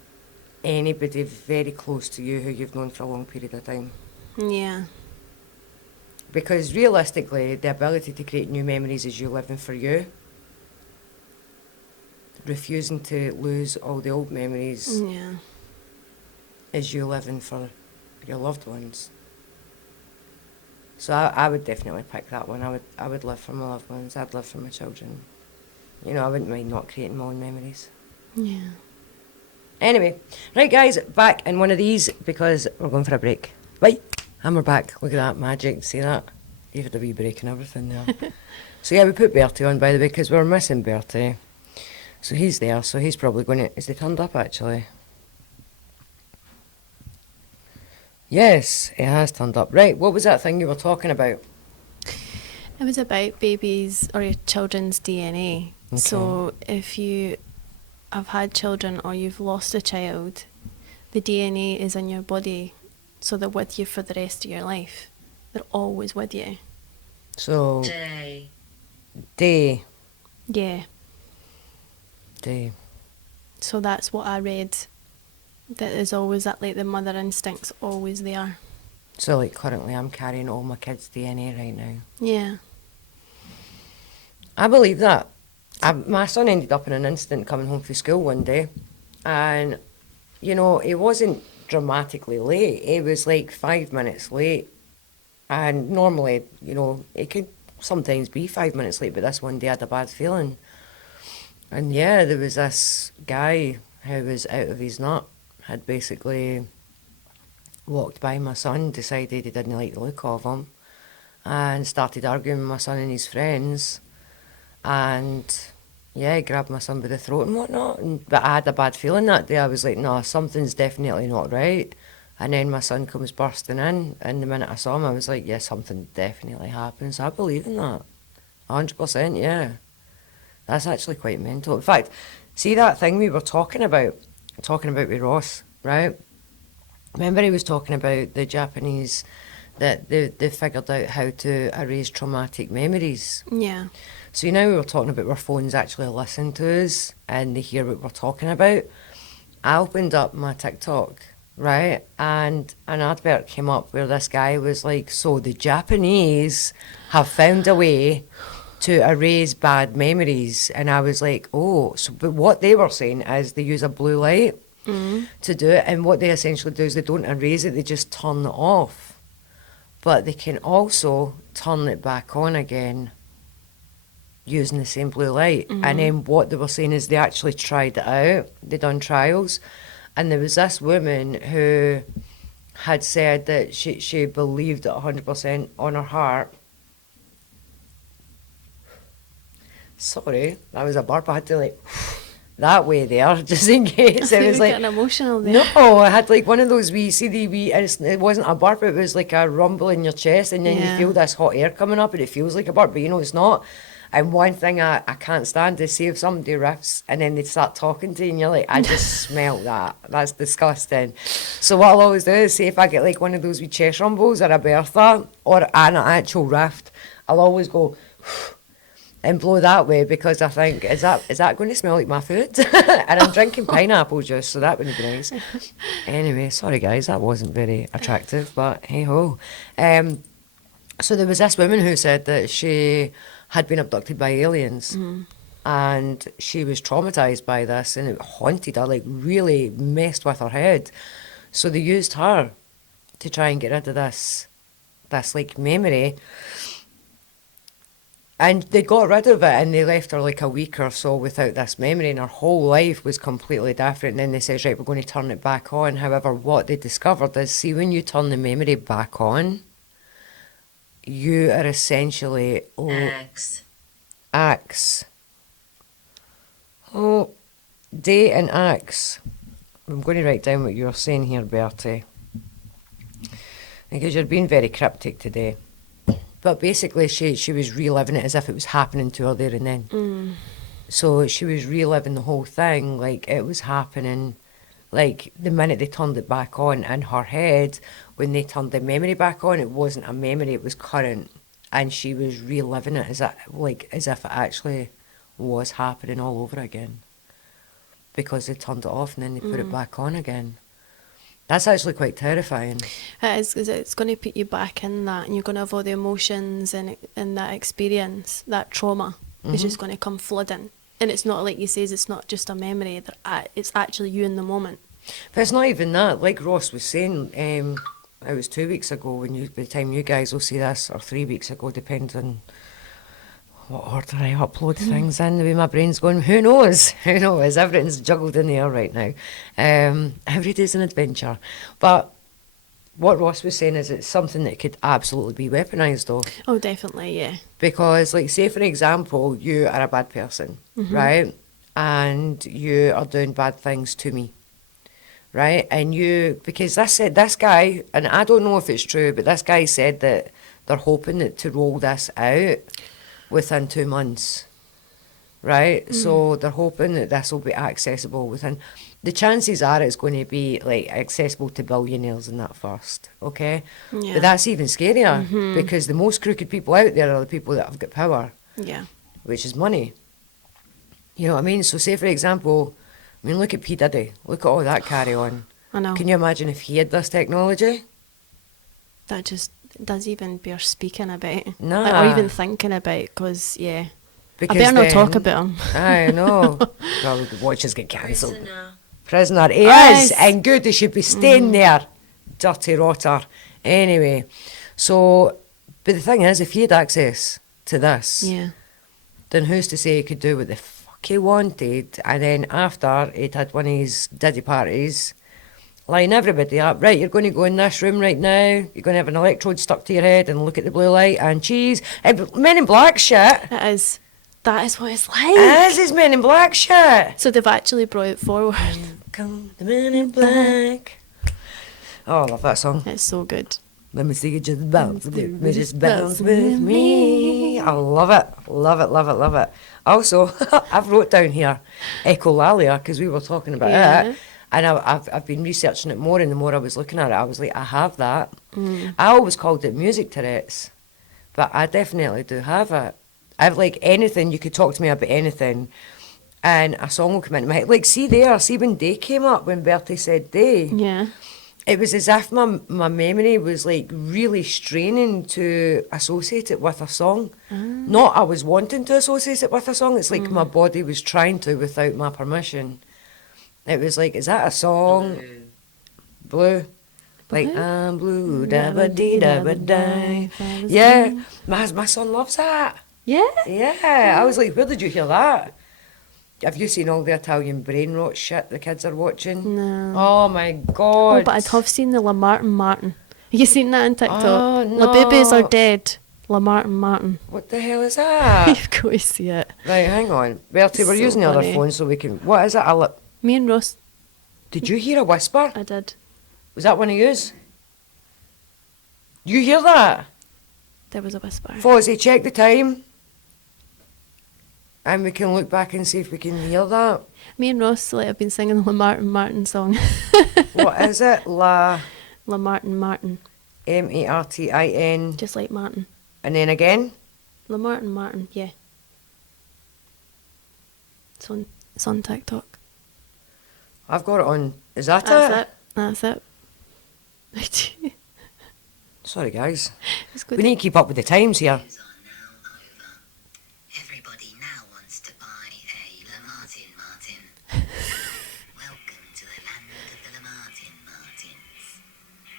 anybody very close to you who you've known for a long period of time. Yeah. Because realistically, the ability to create new memories is you living for you. Refusing to lose all the old memories is you living for your loved ones. So I would definitely pick that one. I would live for my loved ones. I'd live for my children. You know, I wouldn't mind not creating my own memories. Yeah. Anyway, right guys, back in one of these because we're going for a break. Right, and we're back. Look at that magic, see that? Gave it a wee break and everything there. So yeah, we put Bertie on, by the way, because we were missing Bertie. So he's there, so he's probably going to... Is he turned up, actually? Yes, he has turned up. Right, what was that thing you were talking about? It was about babies or your children's DNA. Okay. So if you have had children or you've lost a child, the DNA is in your body, so they're with you for the rest of your life. They're always with you. So... Day. Day. Yeah. Day. So that's what I read. That is always that, like, the mother instinct's always there. So, like, currently I'm carrying all my kids' DNA right now. Yeah. I believe that. My son ended up in an incident coming home from school one day, and, you know, he wasn't dramatically late. He was like 5 minutes late. And normally, you know, it could sometimes be 5 minutes late, but this one day I had a bad feeling. And yeah, there was this guy who was out of his nut, had basically walked by my son, decided he didn't like the look of him, and started arguing with my son and his friends. And yeah, he grabbed my son by the throat and whatnot. But I had a bad feeling that day. I was like, no, something's definitely not right. And then my son comes bursting in, and the minute I saw him, I was like, yeah, something definitely happened. So I believe in that. 100%, yeah. That's actually quite mental. In fact, see that thing we were talking about with Ross, right? Remember he was talking about the Japanese, that they figured out how to erase traumatic memories. Yeah. So you know we were talking about where phones actually listen to us and they hear what we're talking about. I opened up my TikTok, right, and an advert came up where this guy was like, so the Japanese have found a way to erase bad memories. And I was like, oh, so but what they were saying is they use a blue light to do it, and what they essentially do is they don't erase it, they just turn it off. But they can also turn it back on again using the same blue light. And then what they were saying is they actually tried it out. They done trials. And there was this woman who had said that she believed it 100% on her heart. Sorry, that was a burp. I had to like that way there, just in case. It was like getting emotional there. no, I had like one of those wee, see the wee, and it wasn't a burp, it was like a rumble in your chest, and then Yeah. you feel this hot air coming up, and it feels like a burp, but you know it's not. And one thing I can't stand is see if somebody riffs and then they start talking to you and you're like, I just smell that. That's disgusting. So what I'll always do is say if I get like one of those wee chest rumbles or a Bertha or an actual rift, I'll always go and blow that way, because I think, is that going to smell like my food? And I'm drinking pineapple juice, so that wouldn't be nice. Anyway, sorry guys, that wasn't very attractive, but hey ho. So there was this woman who said that she had been abducted by aliens, and she was traumatised by this, and it haunted her, like really messed with her head. So they used her to try and get rid of this like memory. And they got rid of it, and they left her like a week or so without this memory, and her whole life was completely different. And then they said, right, we're going to turn it back on. However, what they discovered is, see, when you turn the memory back on, you are essentially axe. Oh, day and axe. I'm going to write down what you're saying here, Bertie, because you're being very cryptic today. But basically, she was reliving it as if it was happening to her there and then. So she was reliving the whole thing like it was happening, like the minute they turned it back on in her head. When they turned the memory back on, it wasn't a memory, it was current. And she was reliving it as if it actually was happening all over again. Because they turned it off and then they put it back on again. That's actually quite terrifying. It is, 'cause it's going to put you back in that, and you're going to have all the emotions and that experience, that trauma is just going to come flooding. And it's not like you says, it's not just a memory, it's actually you in the moment. But it's not even that. Like Ross was saying, it was 2 weeks ago, by the time you guys will see this, or 3 weeks ago, depends on what order I upload things in, the way my brain's going, who knows? Who knows? Everything's juggled in the air right now. Every day's an adventure. But what Ross was saying is it's something that could absolutely be weaponised though. Oh, definitely, yeah. Because, like, say for example, you are a bad person, right? And you are doing bad things to me, right? And because this guy, and I don't know if it's true, but this guy said that they're hoping to roll this out within 2 months, right? So they're hoping that this will be accessible within. The chances are it's going to be like accessible to billionaires in that first, okay? Yeah. But that's even scarier because the most crooked people out there are the people that have got power, Yeah. which is money. You know what I mean? So say for example, I mean look at P Diddy, look at all that carry on. I know. Can you imagine if he had this technology? That just does even bear speaking about. Nah. Like, or even thinking about, because, yeah. Because I better not then- talk about him. I know. Probably the watches get cancelled. Prisoner. Prisoner, he Yes. is, and good, he should be staying there. Dirty rotter. Anyway, so, but the thing is, if he had access to this, Yeah. then who's to say he could do what the fuck he wanted, and then after he'd had one of his diddy parties, line everybody up, right, you're going to go in this room right now, you're going to have an electrode stuck to your head and look at the blue light and cheese. Men in Black shit. It is. That is what it's like. As is Men in Black shit. So they've actually brought it forward. Come the Men in Black. Oh, I love that song. It's so good. Let me see you just bounce with me, just bounce with me. I love it, love it, love it, love it. Also, I've wrote down here echolalia because we were talking about Yeah. it, and I've been researching it more, and the more I was looking at it, I was like, I have that. I always called it music Tourette's, but I definitely do have it. I've like anything, you could talk to me about anything, and a song will come into my head. Like, see when Day came up, when Bertie said Day. Yeah. It was as if my memory was like really straining to associate it with a song. Not I was wanting to associate it with a song, it's like my body was trying to without my permission. It was like, is that a song? Blue. Like, Blue? I'm blue, da-ba-dee, da-ba-die. Yeah, my son loves that. Yeah. Yeah, I was like, where did you hear that? Have you seen all the Italian brain rot shit the kids are watching? No. Oh my God. Oh, but I'd have seen the Lamartinmartin. Have you seen that on TikTok? Oh, no. Labubus are dead. Lamartinmartin. What the hell is that? You've got to see it. Right, hang on. Bertie, we're So using the other funny. phone so we can... What is it? Me and Ross, Did you hear a whisper? I did. Was that one of yous? You hear that? There was a whisper. Fozzie, check the time. And we can look back and see if we can hear that. Me and Ross like, have been singing the Lamartinmartin song. What is it? Lamartinmartin. Martin. Just like Martin. And then again? Lamartinmartin, yeah. It's on TikTok. I've got it on. Is that That's it. Sorry, guys. It's good. We need to keep up with the times here. Days are now over. Everybody now wants to buy a Lamartinmartin. Welcome to the land of the Lamartinmartins.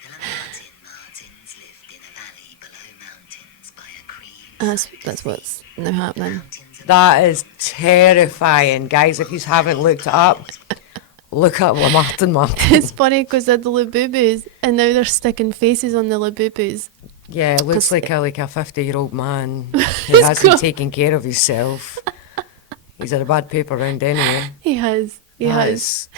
The Lamartinmartins lived in a valley below mountains by a cream. That's what's now happening. Mountains of That is terrifying. Guys, if you haven't looked it up, look up Lamartinmartin. It's funny because they're the Labubus and now they're sticking faces on the Labubus. Yeah, it looks 'Cause like a 50-year-old man who hasn't taken care of himself. He's had a bad paper round anyway. He has. He That has. is-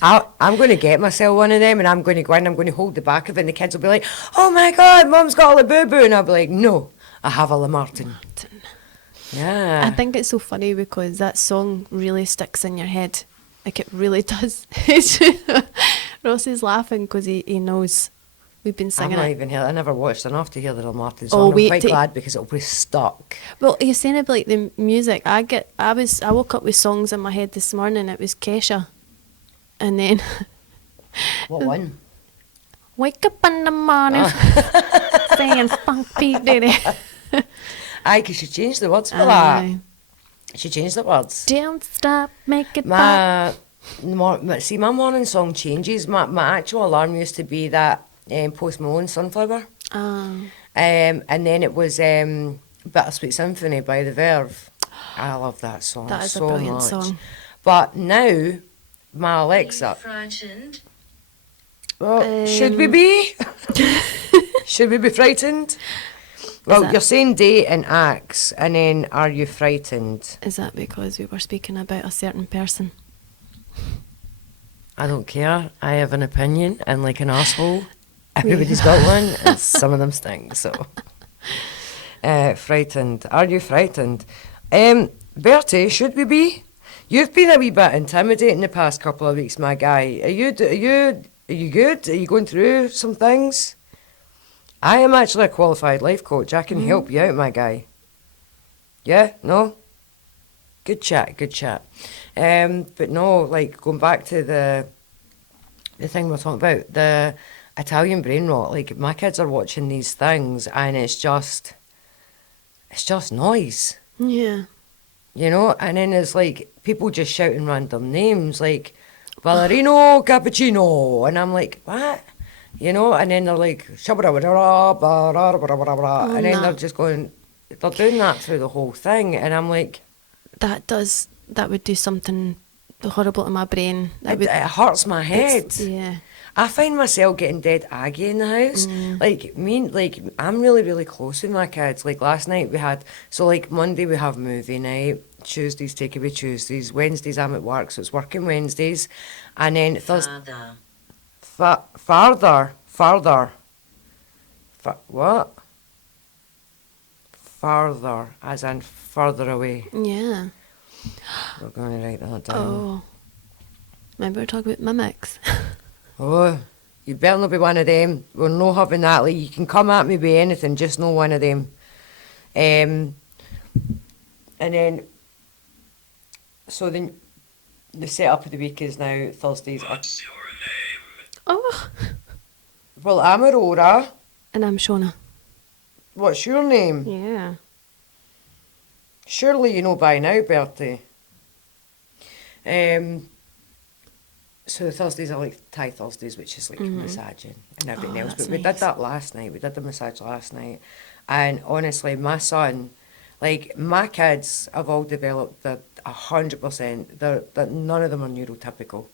I'm going to get myself one of them and I'm going to go in, I'm going to hold the back of it and the kids will be like, oh my God, Mum's got a boo-boo. And I'll be like, no, I have a Lamartin. Yeah. I think it's so funny because that song really sticks in your head. Like it really does. Ross is laughing because he knows we've been I've singing not it. even heard, I never watched enough to hear the Lamartin Oh, song. I'm wait, quite take- glad because it'll be stuck. Well, you're saying about like the music. I woke up with songs in my head this morning. It was Kesha, and then What one? wake up in the morning saying "Funk P Diddy." Aye, because she changed the words for that. Aye. She changed the words. Don't stop, make it pop. See, my morning song changes. My actual alarm used to be that Post Malone Sunflower. Ah, And then it was Bittersweet Symphony by The Verve. I love that song That is so a brilliant much. song. But now, my Alexa... Oh, should we be? Should we be frightened? Well, that- you're saying date and acts, and then are you frightened? Is that because we were speaking about a certain person? I don't care. I have an opinion, and like an asshole, everybody's got one, and some of them stink, so... frightened. Are you frightened? Bertie, should we be? You've been a wee bit intimidating the past couple of weeks, my guy. Are you good? Are you going through some things? I am actually a qualified life coach. I can help you out, my guy. Yeah? No? Good chat. But no, like, going back to the thing we're talking about, the Italian brain rot, like, my kids are watching these things, and it's just noise. Yeah. You know, and then there's like people just shouting random names like ballerino cappuccino, and I'm like, what? You know, and then they're like and then they're just going, they're doing that through the whole thing, and I'm like, That would do something horrible to my brain. it hurts my head. Yeah. I find myself getting dead aggy in the house. Like I'm really, really close with my kids. Like last night we had, so like Monday we have movie night, Tuesdays takeaway Tuesdays, Wednesdays I'm at work, so it's working Wednesdays, and then Thursday. Farther. What? Farther, as in further away. Yeah. We're going to write that down. Oh. Maybe we're talking about mimics. Oh, you better not be one of them. We're not having that. Like, you can come at me with anything, just no one of them. And then, so then the setup of the week is now Thursdays. What's your name? Oh. Well, I'm Aurora. And I'm Shona. What's your name? Yeah. Surely you know by now, Bertie. So Thursdays are like Thai Thursdays, which is like massaging and everything else. But that's we did nice. that last night. We did the massage last night. And honestly, my son, like my kids have all developed that 100%. That none of them are neurotypical.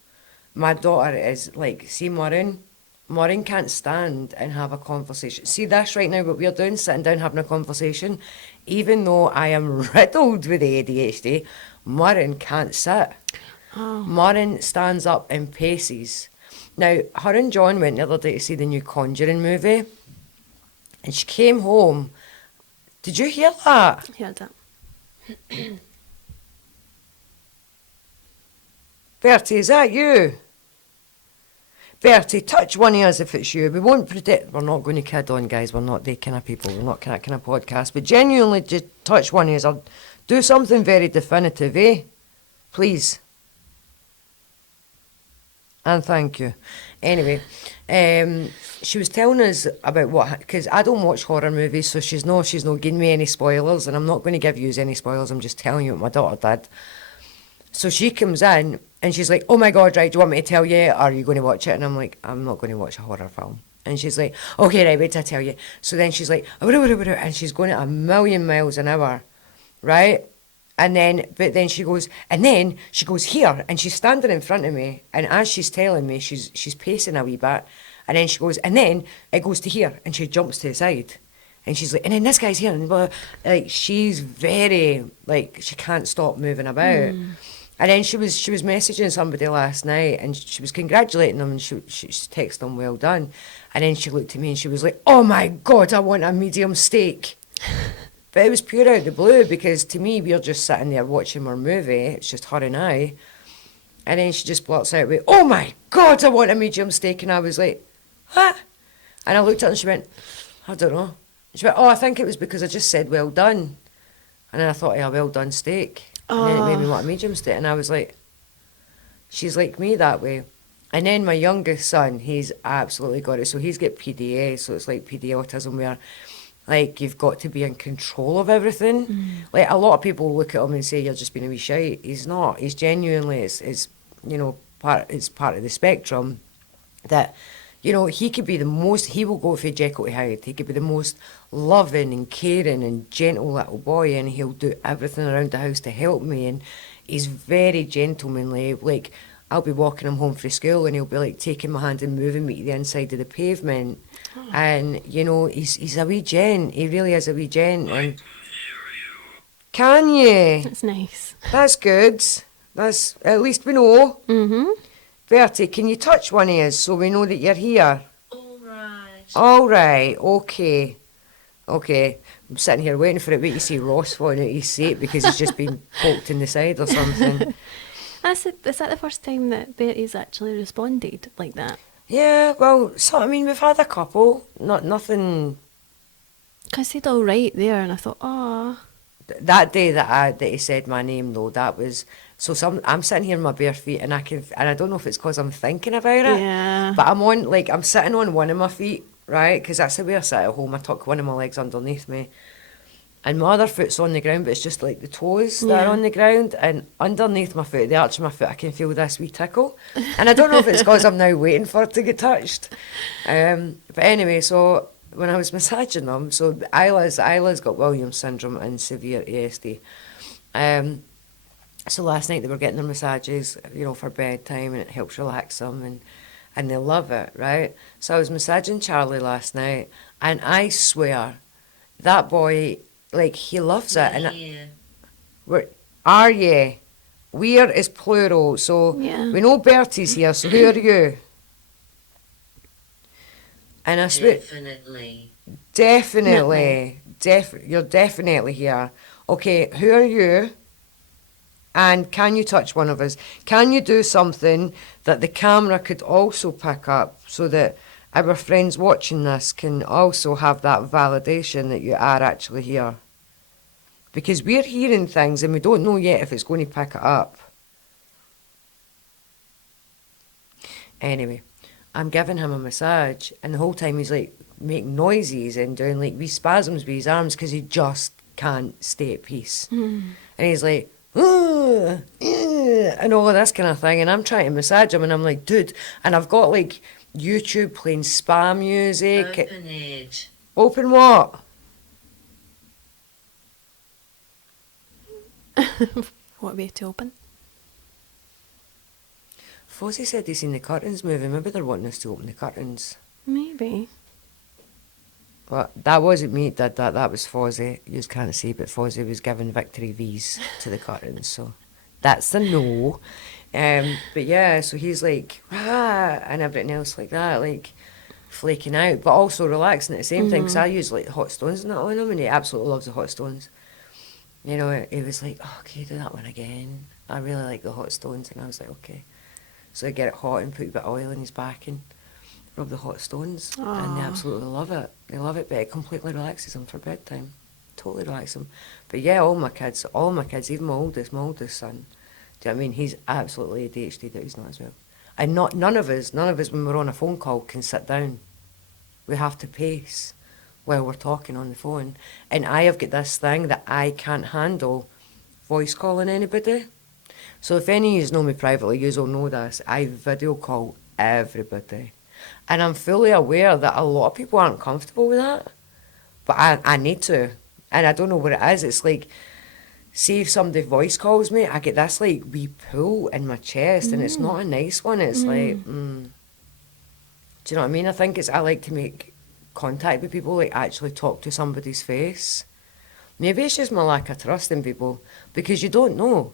My daughter is like, see Maureen? Maureen can't stand and have a conversation. See this right now, what we're doing, sitting down having a conversation. Even though I am riddled with ADHD, Maureen can't sit. Oh. Maureen stands up and paces. Now, her and John went the other day to see the new Conjuring movie, and she came home. Did you hear that? Heard that. Bertie, is that you? Bertie, touch one of us if it's you. We won't predict. We're not going to kid on, guys. We're not they kind of people. We're not that kind of podcast. But genuinely, just touch one of us. I'll do something very definitive, eh? Please. And thank you. Anyway, she was telling us about what, because I don't watch horror movies, so she's not giving me any spoilers, and I'm not going to give you any spoilers. I'm just telling you what my daughter did. So she comes in and she's like, oh my God, right, do you want me to tell you? Or are you going to watch it? And I'm like, I'm not going to watch a horror film. And she's like, okay, right, wait till I tell you. So then she's like, and she's going at 1,000,000 miles an hour, right? And then, but then she goes here, and she's standing in front of me, and as she's telling me, she's pacing a wee bit, and then she goes, and then it goes to here, and she jumps to the side. And she's like, and then this guy's here, and blah, like, she's very, like, she can't stop moving about. And then she was messaging somebody last night, and she was congratulating them, and she texted them, well done. And then she looked at me and she was like, oh my God, I want a medium steak. But it was pure out of the blue, because to me, we're just sitting there watching our movie. It's just her and I. And then she just blurts out with, oh my God, I want a medium steak. And I was like, what? And I looked at her and she went, I don't know. She went, oh, I think it was because I just said well done. And then I thought, yeah, well done steak. And then it made me want a medium steak. And I was like, she's like me that way. And then my youngest son, he's absolutely got it. So he's got PDA, so it's like PD autism, where like you've got to be in control of everything. Like a lot of people look at him and say, you're just being a wee shite. He's not. He's genuinely, it's part of the spectrum that You know, he could be the most, he will go for Jekyll to Hyde. He could be the most loving and caring and gentle little boy, and he'll do everything around the house to help me. And he's very gentlemanly. Like, I'll be walking him home from school, and he'll be like taking my hand and moving me to the inside of the pavement. Oh. And, you know, he's a wee gent. He really is a wee gent. And can you? That's nice. That's good. That's, at least we know. Mm-hmm. Bertie, can you touch one of us so we know that you're here? All right. All right, okay. Okay, I'm sitting here waiting for it, wait to see Ross falling out his seat because he's just been poked in the side or something. Is that the first time that Bertie's actually responded like that? Yeah, well, so, I mean, we've had a couple, nothing... Because he'd all right there, and I thought, oh. That day that he said my name, though, that was... So I'm sitting here on my bare feet, and I don't know if it's because I'm thinking about it, Yeah. but I'm sitting on one of my feet, right? Because that's the way I sit at home. I tuck one of my legs underneath me, and my other foot's on the ground, but it's just like the toes that are on the ground, and underneath my foot, the arch of my foot, I can feel this wee tickle, and I don't know if it's because I'm now waiting for it to get touched. But anyway, so when I was massaging them, so Isla's got Williams syndrome and severe ASD. So last night they were getting their massages, you know, for bedtime, and it helps relax them, and they love it, right? So I was massaging Charlie last night, and I swear, that boy, like, he loves it. And are you? We're is plural, so Yeah. we know Bertie's here, so who are you? And I swear, definitely, you're definitely here. Okay, who are you? And can you touch one of us? Can you do something that the camera could also pick up so that our friends watching this can also have that validation that you are actually here? Because we're hearing things and we don't know yet if it's going to pick it up. Anyway, I'm giving him a massage, and the whole time he's like making noises and doing like wee spasms with his arms because he just can't stay at peace. And he's like, and all of this kind of thing, and I'm trying to massage him, and I'm like, dude, and I've got like YouTube playing spa music. Open what? What way to open? Fozzie said he's seen the curtains moving. Maybe they're wanting us to open the curtains. Maybe. But that wasn't me that did that. That was Fozzie. You just can't see, but Fozzie was giving victory V's to the curtains. So that's a no. But yeah, so he's like, ah, and everything else like that, like flaking out, but also relaxing at the same time. Because I use like hot stones and that on him, and he absolutely loves the hot stones. You know, he was like, oh, can you do that one again? I really like the hot stones. And I was like, okay. So I get it hot and put a bit of oil in his back and rub the hot stones. And they absolutely love it. They love it, but it completely relaxes them for bedtime. Totally relaxes them. But yeah, all my kids, even my oldest son, do you know what I mean? He's absolutely ADHD that he's not as well. And none of us, when we're on a phone call, can sit down. We have to pace while we're talking on the phone. And I have got this thing that I can't handle voice calling anybody. So if any of you know me privately, you will know this. I video call everybody. And I'm fully aware that a lot of people aren't comfortable with that. But I need to. And I don't know what it is. It's like, see if somebody voice calls me, I get this like wee pull in my chest, and it's not a nice one. It's like, do you know what I mean? I think I like to make contact with people, like actually talk to somebody's face. Maybe it's just my lack of trust in people, because you don't know.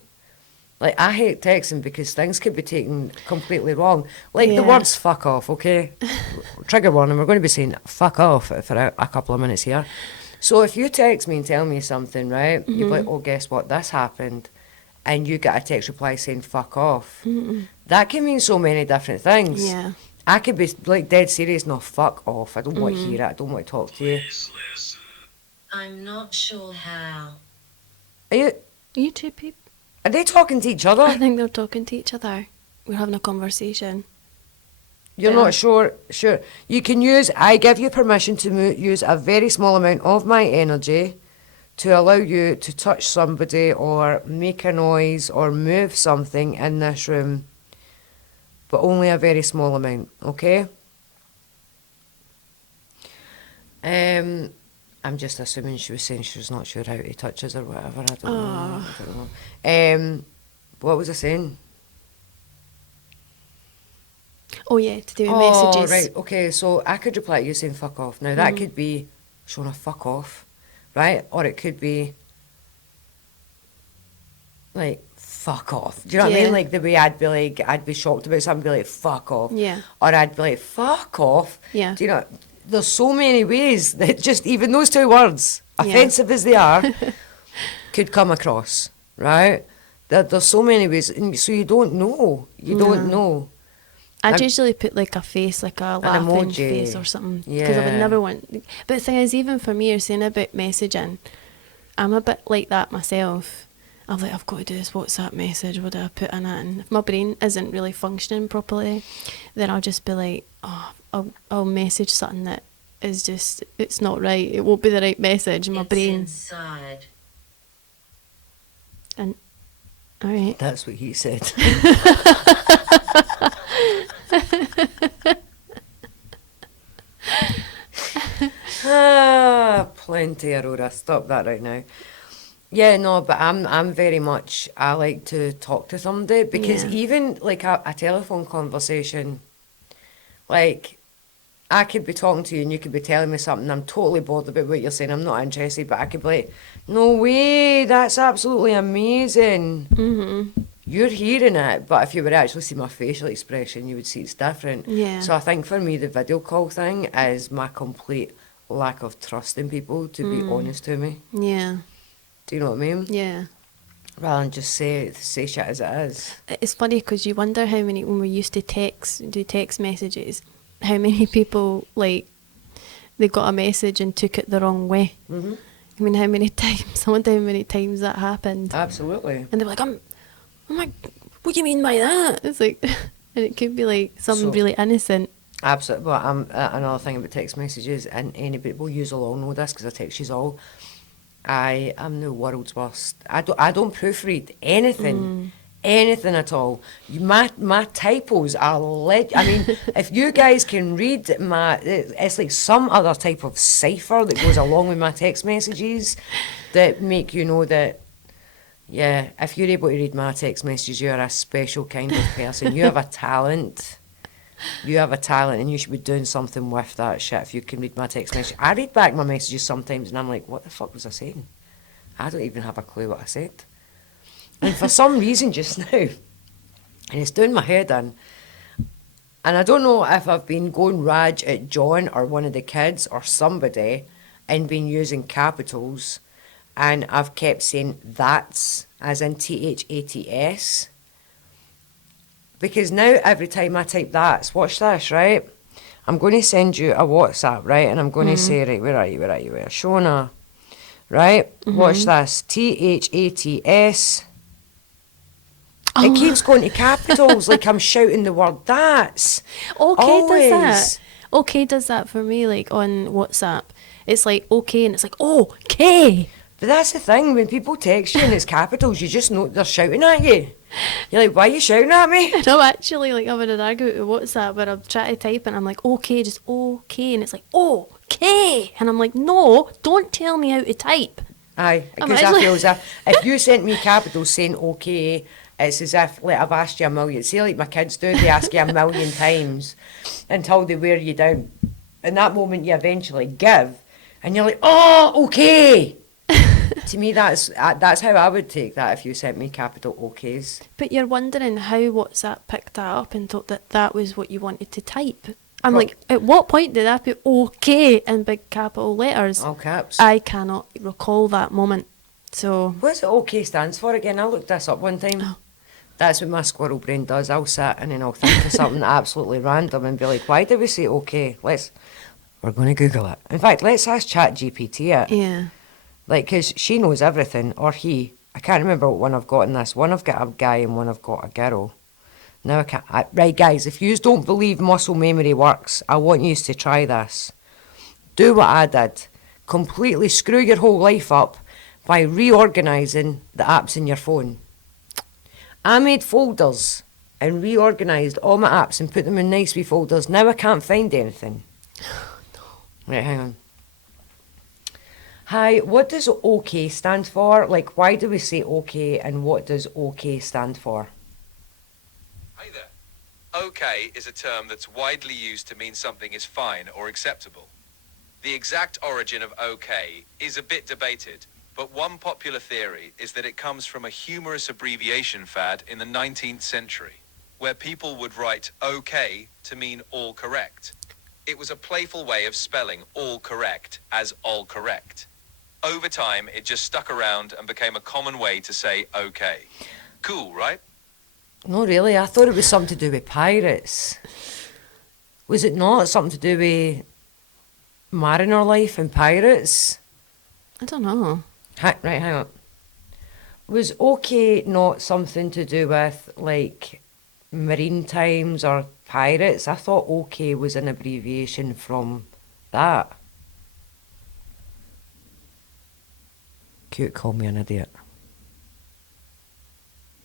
Like, I hate texting because things could be taken completely wrong. Like the words fuck off, okay? Trigger warning, we're going to be saying fuck off for a couple of minutes here. So if you text me and tell me something, right, you're like, oh, guess what, this happened, and you get a text reply saying fuck off, that can mean so many different things. Yeah. I could be like dead serious, no, fuck off, I don't want to hear it, I don't want to talk to you. I'm not sure how. You two people? Are they talking to each other? I think they're talking to each other. We're having a conversation. You're not sure? Sure. You can I give you permission to use a very small amount of my energy to allow you to touch somebody or make a noise or move something in this room, but only a very small amount, okay? I'm just assuming she was saying she was not sure how to touch us or whatever. I don't know. What was I saying? Oh yeah, to do with Oh, messages. right. Okay, so I could reply to you saying fuck off. Now, that could be showing a fuck off, right? Or it could be like, fuck off. Do you know what I mean? Yeah. Like the way I'd be shocked about something, be like, fuck off. Yeah. Or I'd be like, fuck off. Yeah. Do you know? There's so many ways that just even those two words, Yeah. offensive as they are, could come across, right? There's so many ways, and so you don't know. You don't know. I'd I'm- usually put like a face, like a laughing emoji. face or something, because I would Yeah. never want. But the thing is, even for me, you're saying about messaging, I'm a bit like that myself. I'm like, I've got to do this WhatsApp message. What do I put in it? And if my brain isn't really functioning properly, then I'll just be like, oh, I'll message something that is just, it's not right. It won't be the right message. And my brain. inside. And all right. That's what he said. Plenty, Aurora. Stop that right now. Yeah, no, but I'm very much, I like to talk to somebody, because Yeah. even like a telephone conversation, like I could be talking to you and you could be telling me something, I'm totally bored about what you're saying, I'm not interested, but I could be like, no way, that's absolutely amazing. Mm-hmm. You're hearing it, but if you would actually see my facial expression, you would see it's different. Yeah. So I think for me, the video call thing is my complete lack of trust in people to be honest to me. Yeah. Do you know what I mean? Yeah. Rather than just say shit as it is. It's funny because you wonder how many, when we used to do text messages, how many people, like, they got a message and took it the wrong way. Mm-hmm. I mean, how many times, I wonder how many times that happened. Absolutely. And they were like, oh my, what do you mean by that? It's like, and it could be like something So- really innocent. Absolutely. Well, another thing about text messages, and anybody, well, you all know this because I text you all. I am the world's worst. I don't proofread anything. Anything at all. My typos are I mean, if you guys can read it's like some other type of cipher that goes along with my text messages that make you know that, yeah, if you're able to read my text messages, you're a special kind of person. You have a talent. You have a talent, and you should be doing something with that shit if you can read my text message. I read back my messages sometimes, and I'm like, what the fuck was I saying? I don't even have a clue what I said. And for some reason just now, and it's doing my head in, and I don't know if I've been going rage at John or one of the kids or somebody and been using capitals, and I've kept saying that's, as in THATS. Because now every time I type that's, watch this, right? I'm going to send you a WhatsApp, right? And I'm going to say, right, where are you? Shona, right? Watch this. THATS. It keeps going to capitals like I'm shouting the word that's. Okay does that. Always. Okay does that for me, like on WhatsApp. It's like okay, and it's like okay. But that's the thing, when people text you and it's capitals, you just know they're shouting at you. You're like, why are you shouting at me? And I'm actually like having an argument with WhatsApp where I'm trying to type and I'm like, okay, just okay. And it's like, okay. And I'm like, no, don't tell me how to type. Aye, I'm because I actually- feel as if you sent me capitals saying okay, it's as if, like, I've asked you a million. See, like my kids do, they ask you a million times until they wear you down. In that moment, you eventually give, and you're like, oh, okay. To me, that's how I would take that if you sent me capital OKs. But you're wondering how WhatsApp picked that up and thought that that was what you wanted to type. I'm Well- like, at what point did I put okay in big capital letters? All caps. I cannot recall that moment. So, What's it OK stands for again? I looked this up one time. Oh. That's what my squirrel brain does. I'll sit and then I'll think of something absolutely random and be like, why did we say OK? We're going to Google it. In fact, let's ask ChatGPT it. yeah. Like, because she knows everything, or he. I can't remember what one I've got in this. One I've got a guy and one I've got a girl. Now I can't. Right, guys, if you don't believe muscle memory works, I want you to try this. Do what I did. Completely screw your whole life up by reorganising the apps in your phone. I made folders and reorganised all my apps and put them in nice wee folders. Now I can't find anything. Right, hang on. Hi, what does OK stand for? Like, why do we say OK, and what does OK stand for? Hey there. Okay is a term that's widely used to mean something is fine or acceptable. The exact origin of okay is a bit debated, but one popular theory is that it comes from a humorous abbreviation fad in the 19th century, where people would write okay to mean all correct. It was a playful way of spelling all correct as all correct. Over time, it just stuck around and became a common way to say okay. Cool, right? No, really, I thought it was something to do with pirates. Was it not something to do with mariner life and pirates? I don't know. Right, hang on. Was OK not something to do with, like, marine times or pirates? I thought OK was an abbreviation from that. Cute, call me an idiot.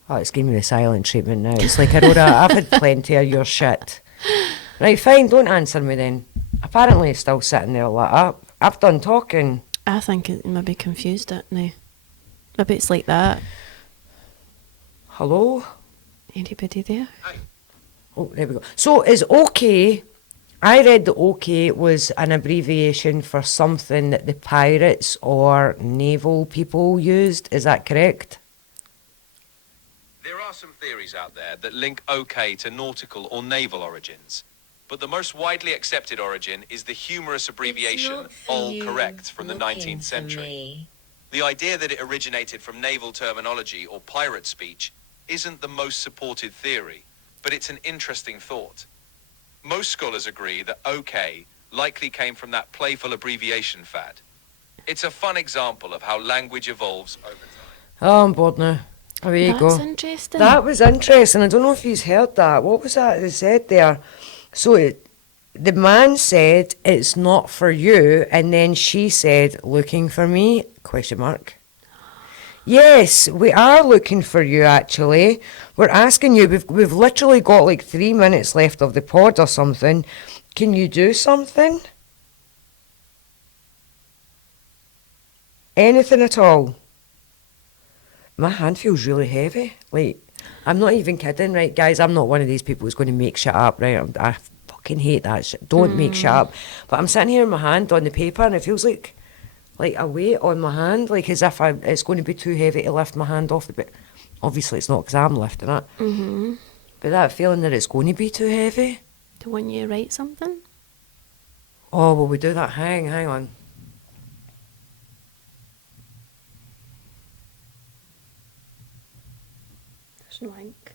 Oh, it's giving me the silent treatment now. It's like, Aurora, I've had plenty of your shit. Right, fine, don't answer me then. Apparently it's still sitting there lit up. I've done talking. I think it maybe confused it now. Maybe it's like that. Hello? Anybody there? Oh, there we go. So is OK, I read that OK was an abbreviation for something that the pirates or naval people used. Is that correct? There are some theories out there that link OK to nautical or naval origins, but the most widely accepted origin is the humorous abbreviation all correct from the 19th century. The idea that it originated from naval terminology or pirate speech isn't the most supported theory, but it's an interesting thought. Most scholars agree that OK likely came from that playful abbreviation fad. It's a fun example of how language evolves over time. Oh, I'm bored now. There you go. That's interesting. That was interesting. I don't know if you've heard that. What was that they said there? So the man said, it's not for you, and then she said, looking for me? Question mark. Yes, we are looking for you, actually. We're asking you, we've literally got like 3 minutes left of the pod or something. Can you do something? Anything at all? My hand feels really heavy. Like, I'm not even kidding, right, guys? I'm not one of these people who's going to make shit up, right? I fucking hate that shit. Don't make shit up. But I'm sitting here with my hand on the paper, and it feels like a weight on my hand, like as if it's going to be too heavy to lift my hand off the bit. Obviously, it's not because I'm lifting it. Mm-hmm. But that feeling that it's going to be too heavy. Do when you write something? Oh, will we do that? Hang on. There's no ink.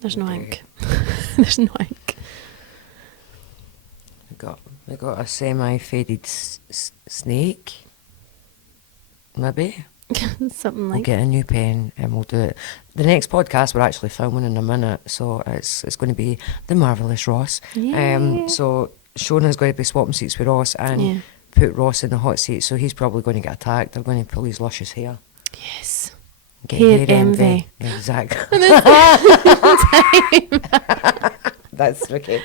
There's no Okay. ink. There's no ink. We got a semi-faded snake. Maybe. Something We'll like get a new pen and we'll do it. The next podcast we're actually filming in a minute, so it's going to be the marvellous Ross. Yeah. So Shona's going to be swapping seats with Ross and Yeah. put Ross in the hot seat, so he's probably going to get attacked. They're going to pull his luscious hair. Yes. Get Hair envy. Exactly. That's spooky.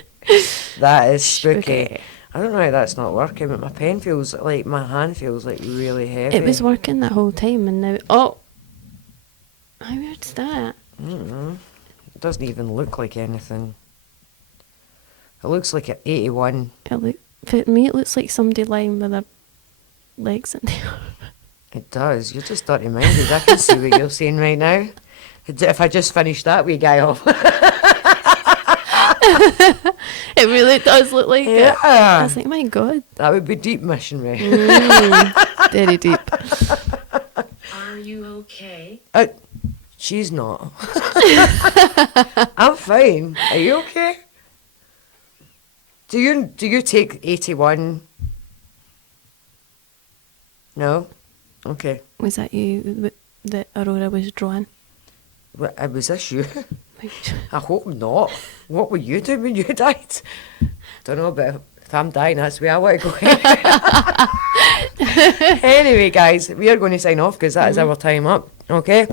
That is spooky. Spooky. I don't know how that's not working, but my pen feels like, my hand feels like really heavy. It was working that whole time and now... Oh! How weird's that? I don't know. It doesn't even look like anything. It looks like an 81. For me, it looks like somebody lying with their legs in the air. It does. You're just dirty-minded. I can see what you're saying right now. If I just finished that wee guy off. It really does look like it. I Yeah. was like, my God. That would be deep missionary. Very deep. Are you okay? She's not. I'm fine. Are you okay? Do you take 81? No? Okay. Was that you that Aurora was drawing? Was this you? I hope not. What were you doing when you died? Don't know, but if I'm dying, that's where I want to go. Anyway, guys, we are going to sign off because that is our time up. Okay?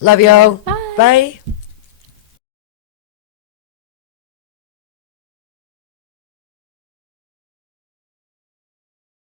Love you all. Bye. Bye.